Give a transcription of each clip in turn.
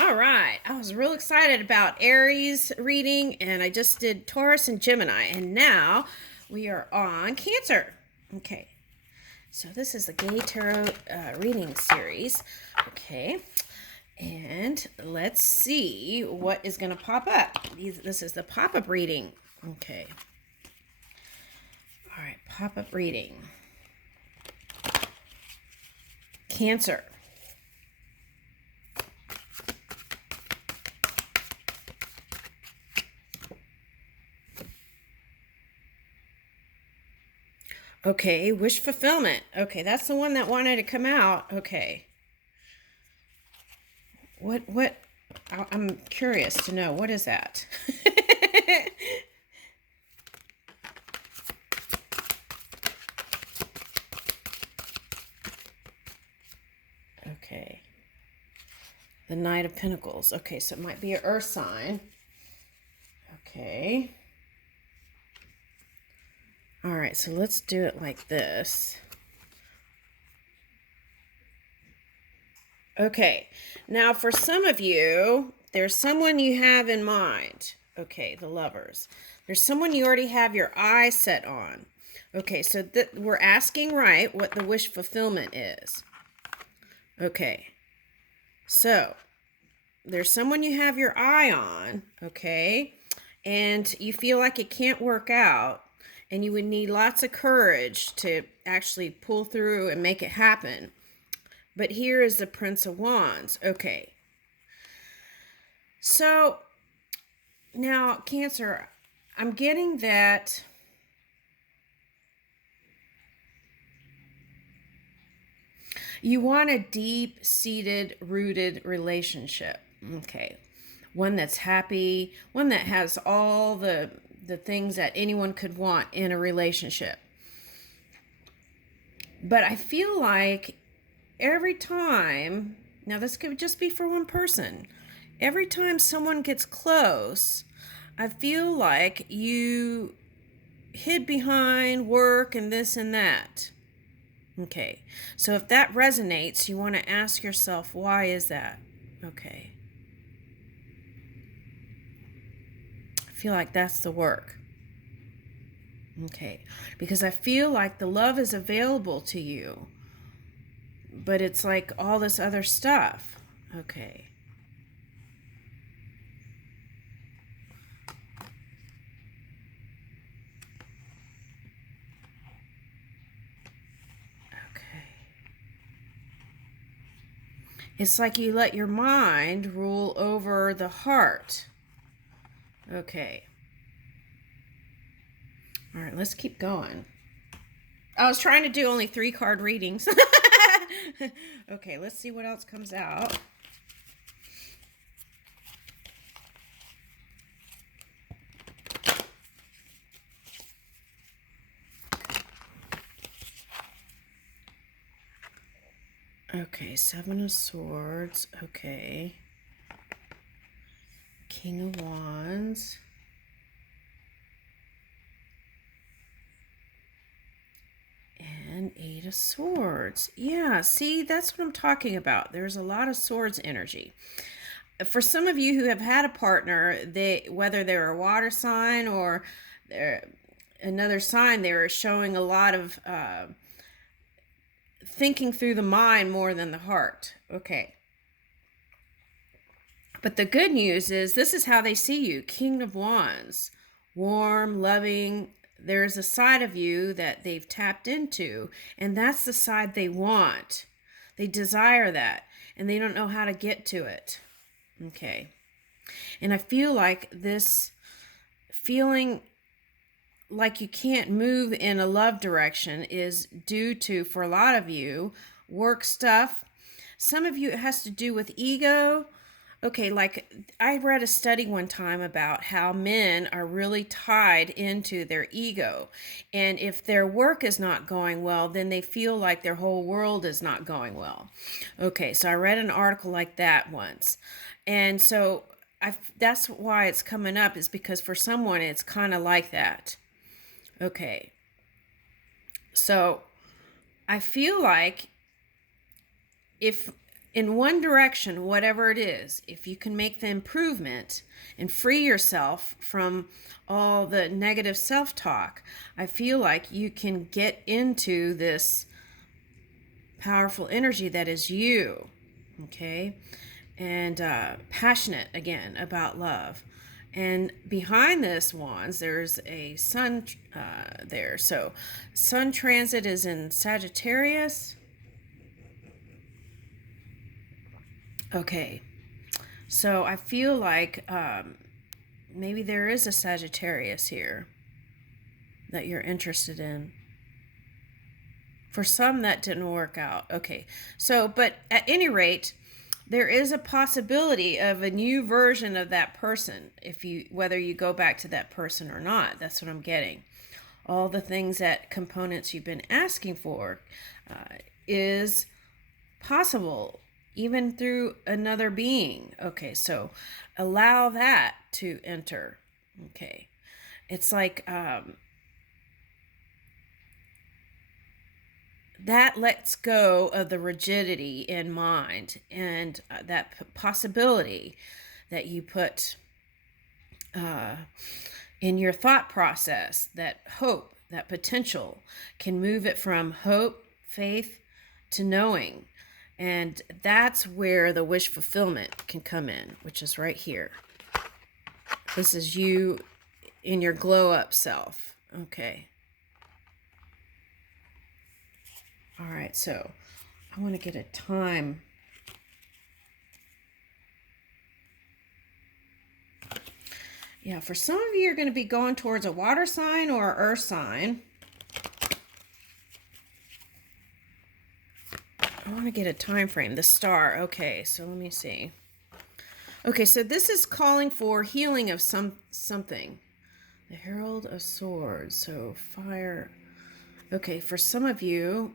All right. I was real excited about Aries reading, and I just did Taurus and Gemini, and now we are on Cancer. Okay. So this is the Gay Tarot reading series. Okay. And let's see what is going to pop up. This is the pop-up reading. Okay. All right. Pop-up reading. Cancer. Okay, wish fulfillment. Okay, that's the one that wanted to come out. Okay. What I'm curious to know, what is that? Okay. The Knight of Pentacles. Okay, so it might be an earth sign. Okay. All right, so let's do it like this. Okay, now for some of you, there's someone you have in mind. Okay, the lovers. There's someone you already have your eyes set on. Okay, so we're asking right what the wish fulfillment is. Okay, so there's someone you have your eye on, okay, and you feel like it can't work out, and you would need lots of courage to actually pull through and make it happen. But here is the Prince of Wands. Okay. So now, Cancer, I'm getting that you want a deep-seated, rooted relationship. Okay. One that's happy, one that has all the things that anyone could want in a relationship. But I feel like every time, now this could just be for one person, every time someone gets close, I feel like you hid behind work and this and that. Okay, so if that resonates, you want to ask yourself, why is that? Okay. I feel like that's the work. Okay, because I feel like the love is available to you, but it's like all this other stuff. Okay. Okay. It's like you let your mind rule over the heart. Okay. All right, let's keep going. I was trying to do only 3-card readings. Okay, let's see what else comes out. Okay, 7 of Swords. Okay. King of Wands. And 8 of Swords. Yeah, see, that's what I'm talking about. There's a lot of swords energy. For some of you who have had a partner, whether they're a water sign or they're another sign, they're showing a lot of thinking through the mind more than the heart. Okay. But the good news is this is how they see you. King of Wands. Warm, loving. There's a side of you that they've tapped into, and that's the side they want. They desire that, and they don't know how to get to it. Okay. And I feel like this feeling like you can't move in a love direction is due to, for a lot of you, work stuff. Some of you, it has to do with ego. Okay, like I read a study one time about how men are really tied into their ego. And if their work is not going well, then they feel like their whole world is not going well. Okay, so I read an article like that once. And so that's why it's coming up, is because for someone it's kind of like that. Okay. So I feel like if in one direction, whatever it is, if you can make the improvement and free yourself from all the negative self-talk, I feel like you can get into this powerful energy that is you, okay? And passionate again about love. And behind this wands, there's a sun there. So sun transit is in Sagittarius. Okay, so I feel like maybe there is a Sagittarius here that you're interested in. For some, that didn't work out. Okay, so, but at any rate, there is a possibility of a new version of that person, whether you go back to that person or not. That's what I'm getting. All the things, that components you've been asking for is possible, even through another being. Okay, so allow that to enter. Okay, it's like that lets go of the rigidity in mind, and that possibility that you put in your thought process, that hope, that potential, can move it from hope, faith, to knowing. And that's where the wish fulfillment can come in, which is right here. This is you in your glow up self. Okay. All right, so I want to get a time. Yeah, for some of you, you're going to be going towards a water sign or an earth sign. I want to get a time frame. The star. Okay, so let me see. Okay, so this is calling for healing of something. The Herald of Swords. So fire. Okay, for some of you,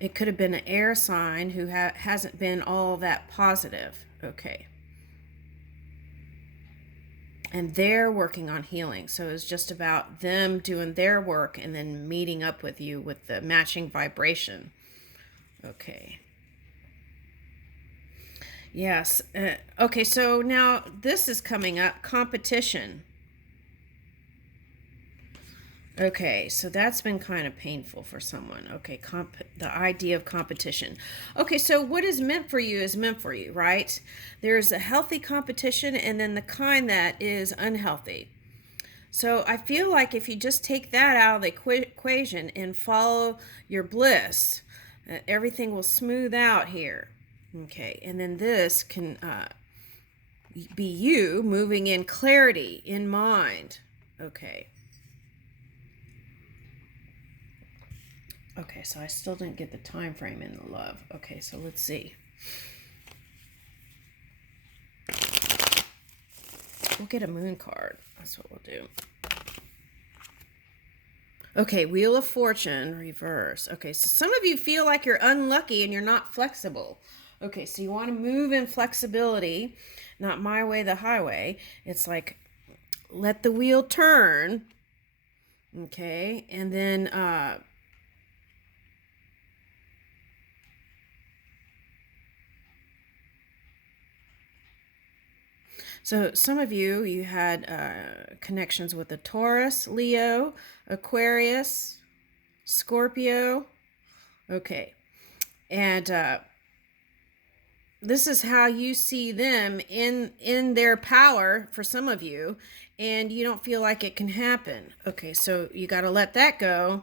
it could have been an air sign who hasn't been all that positive. Okay. And they're working on healing. So it's just about them doing their work and then meeting up with you with the matching vibration. Okay. Yes. Okay, so now this is coming up, competition. Okay, so that's been kind of painful for someone. Okay, the idea of competition. Okay, so what is meant for you is meant for you, right? There's a healthy competition and then the kind that is unhealthy. So I feel like if you just take that out of the equation and follow your bliss, everything will smooth out here. Okay, and then this can be you moving in clarity in mind. Okay. Okay, so I still didn't get the time frame in the love. Okay, so let's see. We'll get a moon card. That's what we'll do. Okay, Wheel of Fortune, reverse. Okay, so some of you feel like you're unlucky and you're not flexible. Okay, so you want to move in flexibility, not my way, the highway. It's like, let the wheel turn. Okay, and then so some of you had connections with the Taurus, Leo, Aquarius, Scorpio. Okay. And this is how you see them in their power for some of you, and you don't feel like it can happen. Okay, so you got to let that go.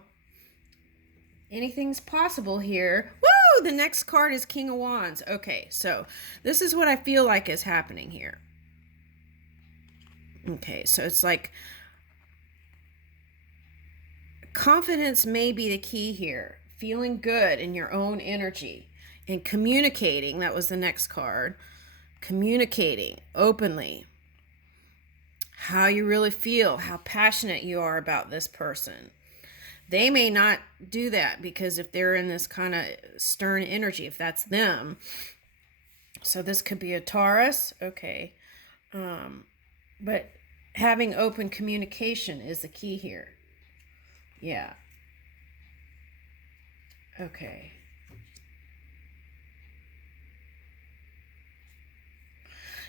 Anything's possible here. Woo! The next card is King of Wands. Okay, so this is what I feel like is happening here. Okay, so it's like confidence may be the key here. Feeling good in your own energy and communicating. That was the next card. Communicating openly how you really feel, how passionate you are about this person. They may not do that because if they're in this kind of stern energy, if that's them. So this could be a Taurus. Okay. But having open communication is the key here. Yeah. Okay.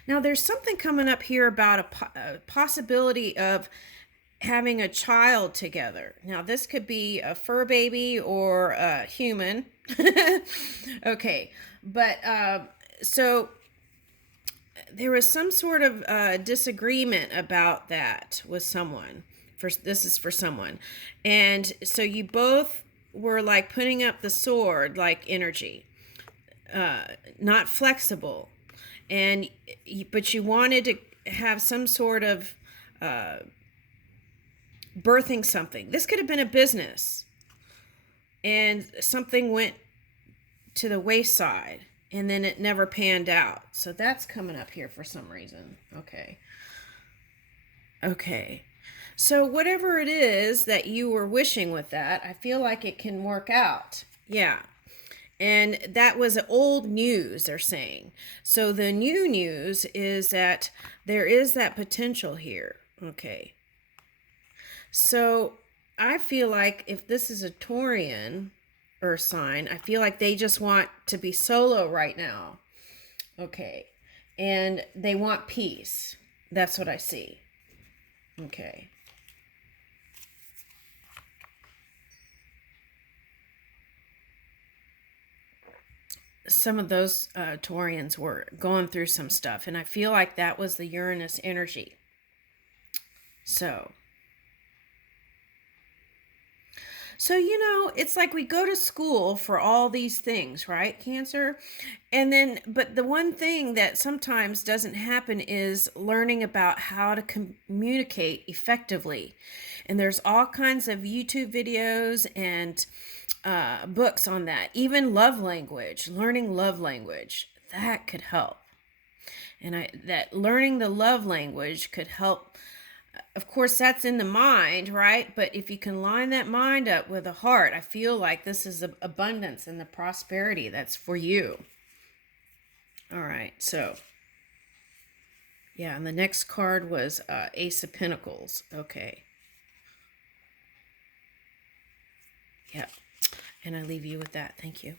Now, there's something coming up here about a possibility of having a child together. Now, this could be a fur baby or a human. Okay. But so there was some sort of disagreement about that with someone. This is for someone. And so you both were like putting up the sword, like energy, not flexible. And but you wanted to have some sort of birthing something. This could have been a business, and something went to the wayside, and then it never panned out. So that's coming up here for some reason. Okay. Okay. So whatever it is that you were wishing with that, I feel like it can work out. Yeah. And that was old news, they're saying. So the new news is that there is that potential here. Okay. So I feel like if this is a Taurian earth sign, I feel like they just want to be solo right now. Okay. And they want peace. That's what I see. Okay. Some of those Taurians were going through some stuff, and I feel like that was the Uranus energy. So, it's like we go to school for all these things, right, Cancer? And then, but the one thing that sometimes doesn't happen is learning about how to communicate effectively. And there's all kinds of YouTube videos and books on that. Even love language, learning love language, that could help. And that learning the love language could help. Of course, that's in the mind, right? But if you can line that mind up with the heart, I feel like this is the abundance and the prosperity that's for you. All right, so yeah, and the next card was Ace of Pentacles. Okay. Yep. And I leave you with that. Thank you.